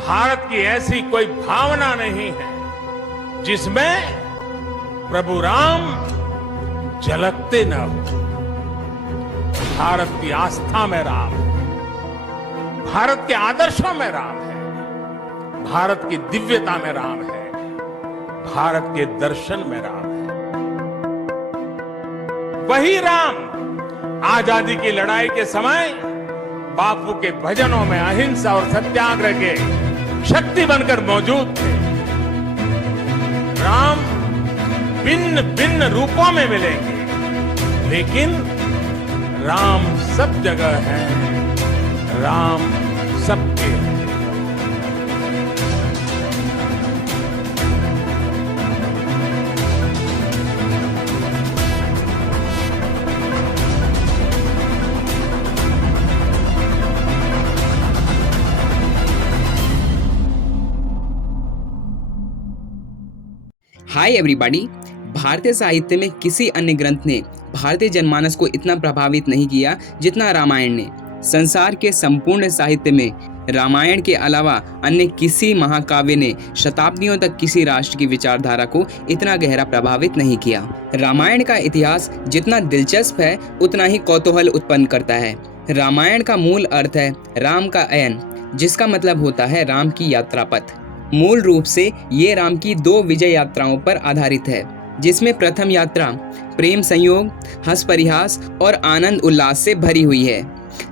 भारत की ऐसी कोई भावना नहीं है जिसमें प्रभु राम झलकते न हो। भारत की आस्था में राम है, भारत के आदर्शों में राम है, भारत की दिव्यता में राम है, भारत के दर्शन में राम है। वही राम आजादी की लड़ाई के समय बापू के भजनों में अहिंसा और सत्याग्रह के शक्ति बनकर मौजूद थे। राम भिन्न भिन्न रूपों में मिलेंगे, लेकिन राम सब जगह है, राम सबके है। Hi everybody. भारतीय साहित्य में किसी अन्य ग्रंथ ने भारतीय जनमानस को इतना प्रभावित नहीं किया जितना रामायण ने। संसार के संपूर्ण साहित्य में रामायण के अलावा अन्य किसी महाकाव्य ने शताब्दियों तक किसी राष्ट्र की विचारधारा को इतना गहरा प्रभावित नहीं किया। रामायण का इतिहास जितना दिलचस्प है उतना ही कौतूहल उत्पन्न करता है। रामायण का मूल अर्थ है राम का अयन, जिसका मतलब होता है राम की यात्रा पथ। मूल रूप से ये राम की 2 विजय यात्राओं पर आधारित है, जिसमें प्रथम यात्रा प्रेम संयोग, हंस परिहास और आनंद उल्लास से भरी हुई है,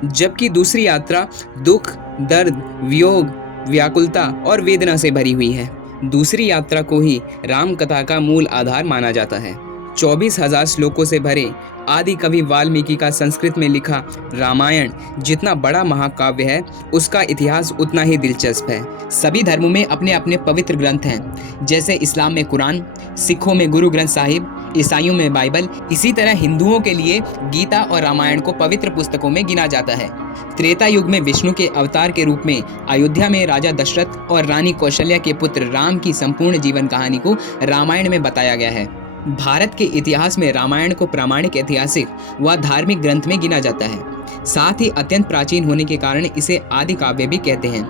जबकि दूसरी यात्रा दुख, दर्द, वियोग, व्याकुलता और वेदना से भरी हुई है। दूसरी यात्रा को ही राम कथा का मूल आधार माना जाता है। 24,000 श्लोकों से भरे आदि कवि वाल्मीकि का संस्कृत में लिखा रामायण जितना बड़ा महाकाव्य है, उसका इतिहास उतना ही दिलचस्प है। सभी धर्मों में अपने अपने पवित्र ग्रंथ हैं, जैसे इस्लाम में कुरान, सिखों में गुरु ग्रंथ साहिब, ईसाइयों में बाइबल। इसी तरह हिंदुओं के लिए गीता और रामायण को पवित्र पुस्तकों में गिना जाता है। त्रेता युग में विष्णु के अवतार के रूप में अयोध्या में राजा दशरथ और रानी कौशल्या के पुत्र राम की संपूर्ण जीवन कहानी को रामायण में बताया गया है। भारत के इतिहास में रामायण को प्रामाणिक ऐतिहासिक व धार्मिक ग्रंथ में गिना जाता है। साथ ही अत्यंत प्राचीन होने के कारण इसे आदि काव्य भी कहते हैं।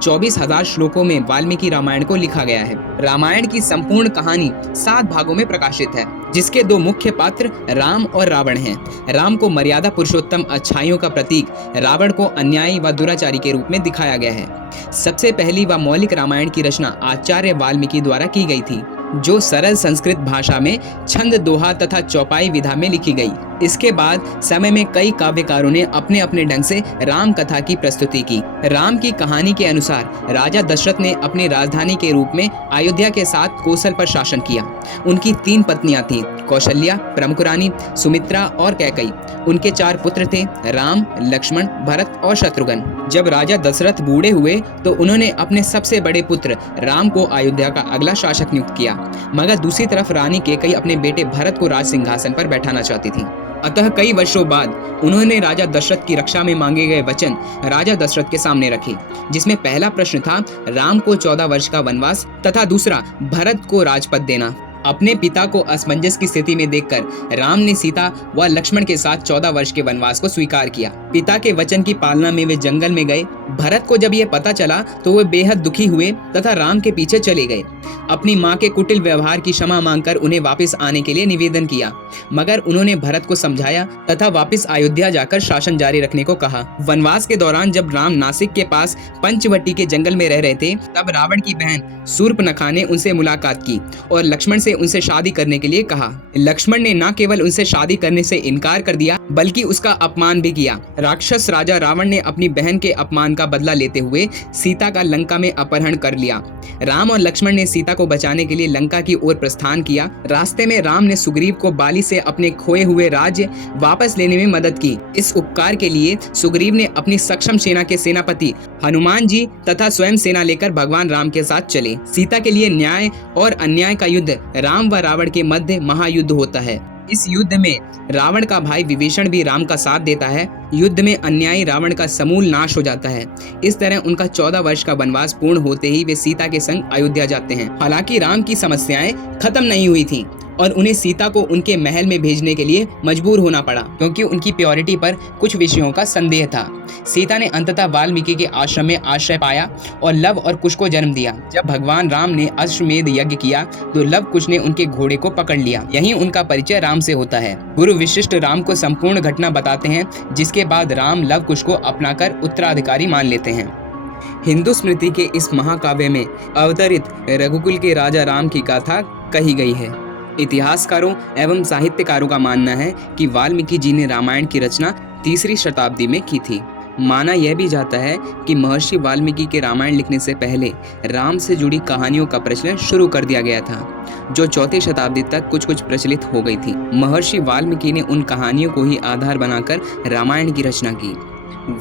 24,000 श्लोकों में वाल्मीकि रामायण को लिखा गया है। रामायण की संपूर्ण कहानी 7 भागों में प्रकाशित है, जिसके 2 मुख्य पात्र राम और रावण हैं। राम को मर्यादा पुरुषोत्तम अच्छाइयों का प्रतीक, रावण को अन्यायी व दुराचारी के रूप में दिखाया गया है। सबसे पहली व मौलिक रामायण की रचना आचार्य वाल्मीकि द्वारा की गई थी, जो सरल संस्कृत भाषा में छंद, दोहा तथा चौपाई विधा में लिखी गई। इसके बाद समय में कई काव्यकारों ने अपने अपने ढंग से राम कथा की प्रस्तुति की। राम की कहानी के अनुसार राजा दशरथ ने अपनी राजधानी के रूप में अयोध्या के साथ कोसल पर शासन किया। उनकी 3 पत्नियां थीं, कौशल्या, प्रमुख रानी, सुमित्रा और कैकई। उनके 4 पुत्र थे, राम, लक्ष्मण, भरत और शत्रुघ्न। जब राजा दशरथ बूढ़े हुए तो उन्होंने अपने सबसे बड़े पुत्र राम को अयोध्या का अगला शासक नियुक्त किया, मगर दूसरी तरफ रानी कैकई अपने बेटे भरत को राज सिंहासन पर बैठाना चाहती थी। अतः कई वर्षों बाद उन्होंने राजा दशरथ की रक्षा में मांगे गए वचन राजा दशरथ के सामने रखे, जिसमें पहला प्रश्न था राम को 14 वर्ष का वनवास तथा दूसरा भरत को राजपद देना। अपने पिता को असमंजस की स्थिति में देखकर राम ने सीता व लक्ष्मण के साथ 14 वर्ष के वनवास को स्वीकार किया। पिता के वचन की पालना में वे जंगल में गए। भरत को जब यह पता चला तो वे बेहद दुखी हुए तथा राम के पीछे चले गए। अपनी मां के कुटिल व्यवहार की क्षमा मांगकर उन्हें वापस आने के लिए निवेदन किया, मगर उन्होंने भरत को समझाया तथा वापस अयोध्या जाकर शासन जारी रखने को कहा। वनवास के दौरान जब राम नासिक के पास पंचवटी के जंगल में रह रहे थे, तब रावण की बहन शूर्पणखा ने उनसे मुलाकात की और लक्ष्मण से उनसे शादी करने के लिए कहा। लक्ष्मण ने न केवल उनसे शादी करने से इनकार कर दिया, बल्कि उसका अपमान भी किया। राक्षस राजा रावण ने अपनी बहन के अपमान का बदला लेते हुए सीता का लंका में अपहरण कर लिया। राम और लक्ष्मण ने सीता को बचाने के लिए लंका की ओर प्रस्थान किया। रास्ते में राम ने सुग्रीव को बाली से अपने खोए हुए राज्य वापस लेने में मदद की। इस उपकार के लिए सुग्रीव ने अपनी सक्षम सेना के सेनापति हनुमान जी तथा स्वयं सेना लेकर भगवान राम के साथ चले। सीता के लिए न्याय और अन्याय का युद्ध राम व रावण के मध्य महायुद्ध होता है। इस युद्ध में रावण का भाई विभीषण भी राम का साथ देता है। युद्ध में अन्यायी रावण का समूल नाश हो जाता है। इस तरह उनका 14 वर्ष का वनवास पूर्ण होते ही वे सीता के संग अयोध्या जाते हैं। हालांकि राम की समस्याएं खत्म नहीं हुई थीं और उन्हें सीता को उनके महल में भेजने के लिए मजबूर होना पड़ा क्योंकि उनकी प्योरिटी पर कुछ विषयों का संदेह था। सीता ने अंततः वाल्मीकि के आश्रम में आश्रय पाया और लव और कुश को जन्म दिया। जब भगवान राम ने अश्वमेध यज्ञ किया तो लव कुश ने उनके घोड़े को पकड़ लिया। यहीं उनका परिचय राम से होता है। गुरु वशिष्ठ राम को संपूर्ण घटना बताते हैं, जिसके बाद राम लव कुश को अपनाकर उत्तराधिकारी मान लेते हैं। हिंदू स्मृति के इस महाकाव्य में अवतरित रघुकुल के राजा राम की गाथा कही गई है। इतिहासकारों एवं साहित्यकारों का मानना है कि वाल्मीकि जी ने रामायण की रचना 3री शताब्दी में की थी। माना यह भी जाता है कि महर्षि वाल्मीकि के रामायण लिखने से पहले राम से जुड़ी कहानियों का प्रचलन शुरू कर दिया गया था, जो 4वीं शताब्दी तक कुछ प्रचलित हो गई थी। महर्षि वाल्मीकि ने उन कहानियों को ही आधार बनाकर रामायण की रचना की।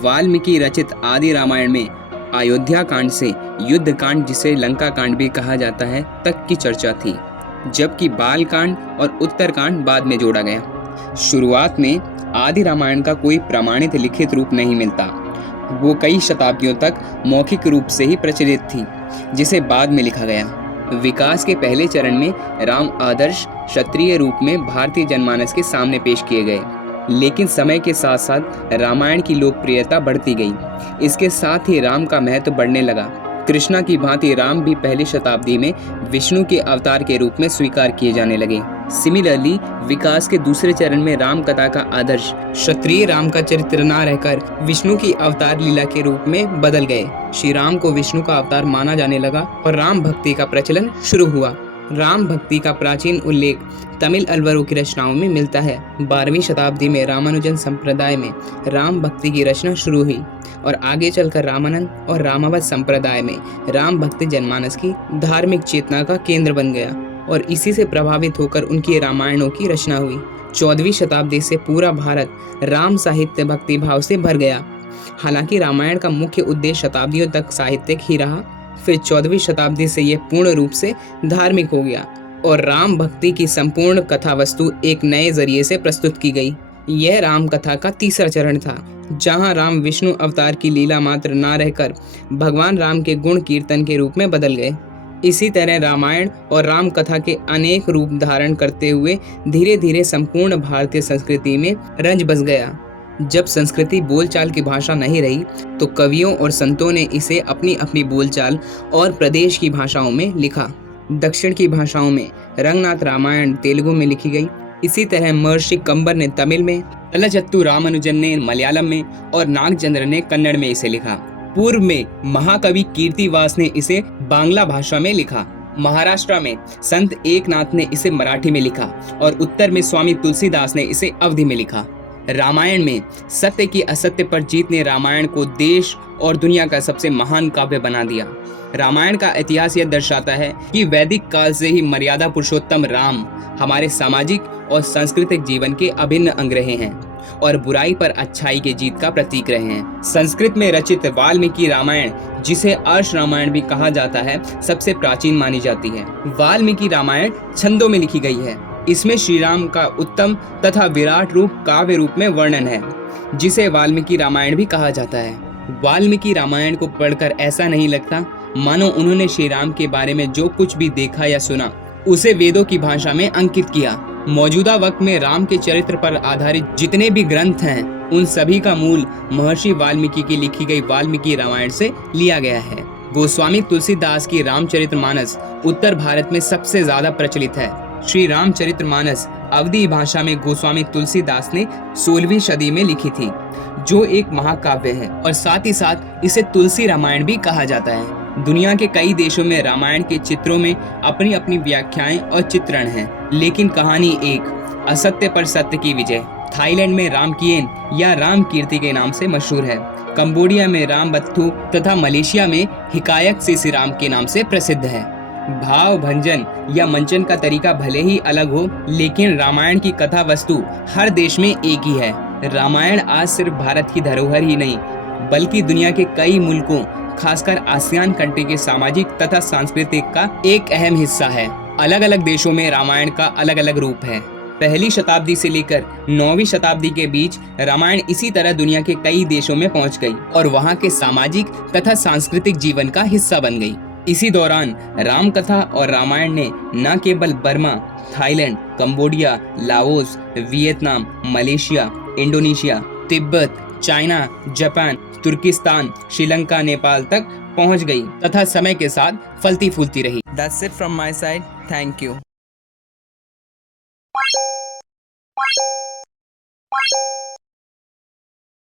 वाल्मीकि रचित आदि रामायण में अयोध्या कांड से युद्ध कांड, जिसे लंका कांड भी कहा जाता है, तक की चर्चा थी, जबकि बाल कांड और उत्तर कांड बाद में जोड़ा गया। शुरुआत में आदि रामायण का कोई प्रमाणित लिखित रूप नहीं मिलता। वो कई शताब्दियों तक मौखिक रूप से ही प्रचलित थी, जिसे बाद में लिखा गया। विकास के पहले चरण में राम आदर्श क्षत्रिय रूप में भारतीय जनमानस के सामने पेश किए गए, लेकिन समय के साथ साथ रामायण की लोकप्रियता बढ़ती गई। इसके साथ ही राम का महत्व बढ़ने लगा। कृष्णा की भांति राम भी पहली शताब्दी में विष्णु के अवतार के रूप में स्वीकार किए जाने लगे। सिमिलरली विकास के दूसरे चरण में राम कथा का आदर्श क्षत्रिय राम का चरित्र न रहकर विष्णु की अवतार लीला के रूप में बदल गए। श्री राम को विष्णु का अवतार माना जाने लगा और राम भक्ति का प्रचलन शुरू हुआ। राम भक्ति का प्राचीन उल्लेख तमिल अलवरों की रचनाओं में मिलता है। 12वीं शताब्दी में रामानुजन संप्रदाय में राम भक्ति की रचना शुरू हुई और आगे चलकर रामानंद और रामावत संप्रदाय में राम भक्ति जनमानस की धार्मिक चेतना का केंद्र बन गया और इसी से प्रभावित होकर उनके रामायणों की रचना हुई। 14वीं शताब्दी से पूरा भारत राम साहित्य भक्ति भाव से भर गया। हालांकि रामायण का मुख्य उद्देश्य शताब्दियों तक साहित्यिक ही रहा, फिर 14वीं शताब्दी से यह पूर्ण रूप से धार्मिक हो गया और राम भक्ति की संपूर्ण कथा वस्तु एक नए जरिए से प्रस्तुत की गई। यह राम कथा का तीसरा चरण था, जहां राम विष्णु अवतार की लीला मात्र न रहकर भगवान राम के गुण कीर्तन के रूप में बदल गए। इसी तरह रामायण और राम कथा के अनेक रूप धारण करते हुए धीरे धीरे संपूर्ण भारतीय संस्कृति में रंज बस गया। जब संस्कृति बोलचाल की भाषा नहीं रही तो कवियों और संतों ने इसे अपनी अपनी बोलचाल और प्रदेश की भाषाओं में लिखा। दक्षिण की भाषाओं में रंगनाथ रामायण तेलुगु में लिखी गई। इसी तरह महर्षि कंबर ने तमिल में, तलचत्तु रामानुजन ने मलयालम में और नागचंद्र ने कन्नड़ में इसे लिखा। पूर्व में महाकवि कीर्तिवास ने इसे बांग्ला भाषा में लिखा। महाराष्ट्र में संत एकनाथ ने इसे मराठी में लिखा और उत्तर में स्वामी तुलसीदास ने इसे अवधी में लिखा। रामायण में सत्य की असत्य पर जीत ने रामायण को देश और दुनिया का सबसे महान काव्य बना दिया। रामायण का इतिहास यह दर्शाता है कि वैदिक काल से ही मर्यादा पुरुषोत्तम राम हमारे सामाजिक और सांस्कृतिक जीवन के अभिन्न अंग रहे हैं और बुराई पर अच्छाई के जीत का प्रतीक रहे हैं। संस्कृत में रचित वाल्मीकि रामायण, जिसे अर्ष रामायण भी कहा जाता है, सबसे प्राचीन मानी जाती है। वाल्मीकि रामायण छंदों में लिखी गई है। इसमें श्री राम का उत्तम तथा विराट रूप काव्य रूप में वर्णन है, जिसे वाल्मीकि रामायण भी कहा जाता है। वाल्मीकि रामायण को पढ़कर ऐसा नहीं लगता मानो उन्होंने श्री राम के बारे में जो कुछ भी देखा या सुना उसे वेदों की भाषा में अंकित किया। मौजूदा वक्त में राम के चरित्र पर आधारित जितने भी ग्रंथ हैं, उन सभी का मूल महर्षि वाल्मीकि की लिखी गई वाल्मीकि रामायण से लिया गया है। गोस्वामी तुलसीदास की रामचरितमानस उत्तर भारत में सबसे ज्यादा प्रचलित है। श्री रामचरितमानस अवधी भाषा में गोस्वामी तुलसीदास ने 16वीं सदी में लिखी थी, जो एक महाकाव्य है और साथ ही साथ इसे तुलसी रामायण भी कहा जाता है। दुनिया के कई देशों में रामायण के चित्रों में अपनी अपनी व्याख्याएं और चित्रण हैं, लेकिन कहानी एक, असत्य पर सत्य की विजय। थाईलैंड में रामकियन या राम कीर्ति के नाम से मशहूर है। कंबोडिया में रामबत्थु तथा मलेशिया में हिकायत सिसिराम के नाम से प्रसिद्ध है। भाव भंजन या मंचन का तरीका भले ही अलग हो, लेकिन रामायण की कथा वस्तु हर देश में एक ही है। रामायण आज सिर्फ भारत की धरोहर ही नहीं, बल्कि दुनिया के कई मुल्कों, खासकर आसियान कंट्री के सामाजिक तथा सांस्कृतिक का एक अहम हिस्सा है। अलग अलग देशों में रामायण का अलग अलग रूप है। पहली शताब्दी से लेकर 9वीं शताब्दी के बीच रामायण इसी तरह दुनिया के कई देशों में पहुंच गई और वहां के सामाजिक तथा सांस्कृतिक जीवन का हिस्सा बन गई। इसी दौरान राम कथा और रामायण ने न केवल Burma, Thailand, Cambodia, Laos, Vietnam, Malaysia, Indonesia, Tibet, China, Japan, Turkistan, Sri Lanka, Nepal तक पहुंच गई तथा समय के साथ फलती फूलती रही। That's it from my side. Thank you.